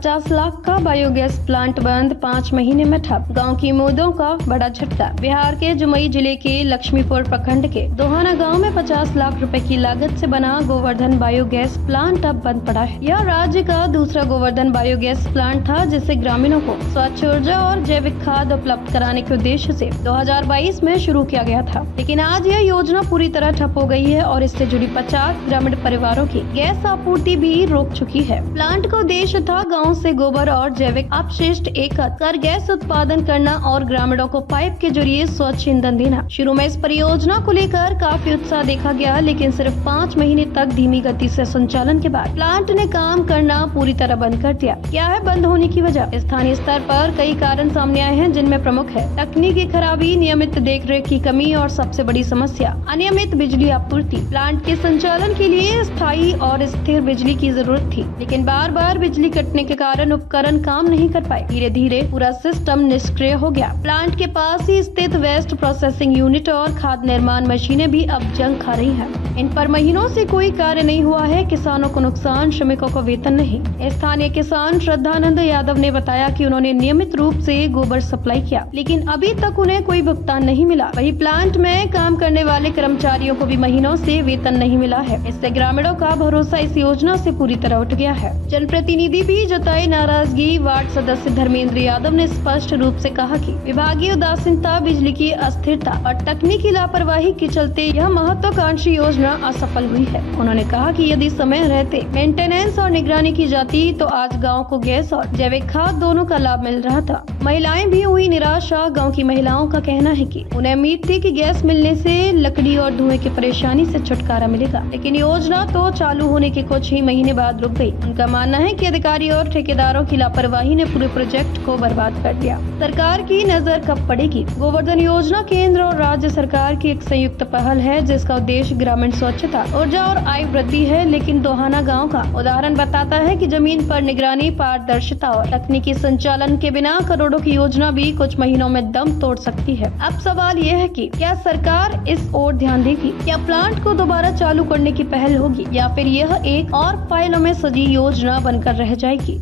50 लाख का biogas plant बंद, 5 महीने में ठप। गांव की उम्मीदों का बड़ा झटका। बिहार के जमुई जिले के लक्ष्मीपुर प्रखंड के दोहाना गांव में 50 लाख रुपए की लागत से बना गोवर्धन बायोगैस प्लांट अब बंद पड़ा है। यह राज्य का दूसरा गोवर्धन बायोगैस प्लांट था, जिसे ग्रामीणों को स्वच्छ ऊर्जा और जैविक खाद उपलब्ध कराने के उद्देश्य से 2022 में शुरू किया गया था। लेकिन आज यह योजना पूरी तरह ठप हो गई है और इससे जुड़ी 50 ग्रामीण परिवारों की गैस आपूर्ति भी रोक चुकी है। प्लांट का उद्देश्य था गांव से गोबर और जैविक अपशिष्ट एकत्र कर गैस उत्पादन करना और ग्रामीणों को पाइप के जरिए स्वच्छ ईंधन देना। शुरू में इस परियोजना को लेकर काफी उत्साह देखा गया, लेकिन सिर्फ 5 महीने तक धीमी गति से संचालन के बाद प्लांट ने काम करना पूरी तरह बंद कर दिया। क्या है बंद होने की वजह? स्थानीय स्तर पर कई कारण सामने आए हैं, जिनमें प्रमुख है तकनीकी खराबी, नियमित देखरेख की कमी और सबसे बड़ी समस्या अनियमित बिजली आपूर्ति। प्लांट के संचालन के लिए स्थायी और स्थिर बिजली की जरूरत थी, लेकिन बार बार बिजली कटने के कारण उपकरण काम नहीं कर पाए। धीरे धीरे पूरा सिस्टम निष्क्रिय हो गया। प्लांट के पास ही स्थित वेस्ट प्रोसेसिंग यूनिट और खाद निर्माण मशीनें भी अब जंग खा रही हैं। इन पर महीनों से कोई कार्य नहीं हुआ है। किसानों को नुकसान, श्रमिकों को वेतन नहीं। स्थानीय किसान श्रद्धानंद यादव ने बताया कि उन्होंने नियमित रूप से गोबर सप्लाई किया, लेकिन अभी तक उन्हें कोई भुगतान नहीं मिला। वही प्लांट में काम करने वाले कर्मचारियों को भी महीनों से वेतन नहीं मिला है। इससे ग्रामीणों का भरोसा इस योजना से पूरी तरह उठ गया है। जनप्रतिनिधि भी जताई नाराजगी। वार्ड सदस्य धर्मेंद्र यादव ने स्पष्ट रूप से कहा कि विभागीय उदासीनता, बिजली की अस्थिरता और तकनीकी लापरवाही के चलते यह महत्वाकांक्षी योजना असफल हुई है। उन्होंने कहा कि यदि समय रहते मेंटेनेंस और निगरानी की जाती तो आज गांव को गैस और जैविक खाद दोनों का लाभ मिल रहा था। महिलाएं भी हुई निराशा। गाँव की महिलाओं का कहना है कि उन्हें उम्मीद थी कि गैस मिलने से लकड़ी और धुएं की परेशानी से छुटकारा मिलेगा, लेकिन योजना तो चालू होने के कुछ ही महीने बाद रुक गई। उनका मानना है कि अधिकारी और ठेकेदारों की लापरवाही ने पूरे प्रोजेक्ट को बर्बाद कर दिया। सरकार की नजर कब पड़ेगी? गोवर्धन योजना केंद्र और राज्य सरकार की एक संयुक्त पहल है, जिसका उद्देश्य ग्रामीण स्वच्छता, ऊर्जा और आय वृद्धि है। लेकिन दोहाना गांव का उदाहरण बताता है कि जमीन पर निगरानी, पारदर्शिता और तकनीकी संचालन के बिना करोड़ों की योजना भी कुछ महीनों में दम तोड़ सकती है। अब सवाल यह है कि क्या सरकार इस ओर ध्यान देगी? क्या प्लांट को दोबारा चालू करने की पहल होगी, या फिर यह एक और फाइलों में सजी योजना बनकर रह जाएगी?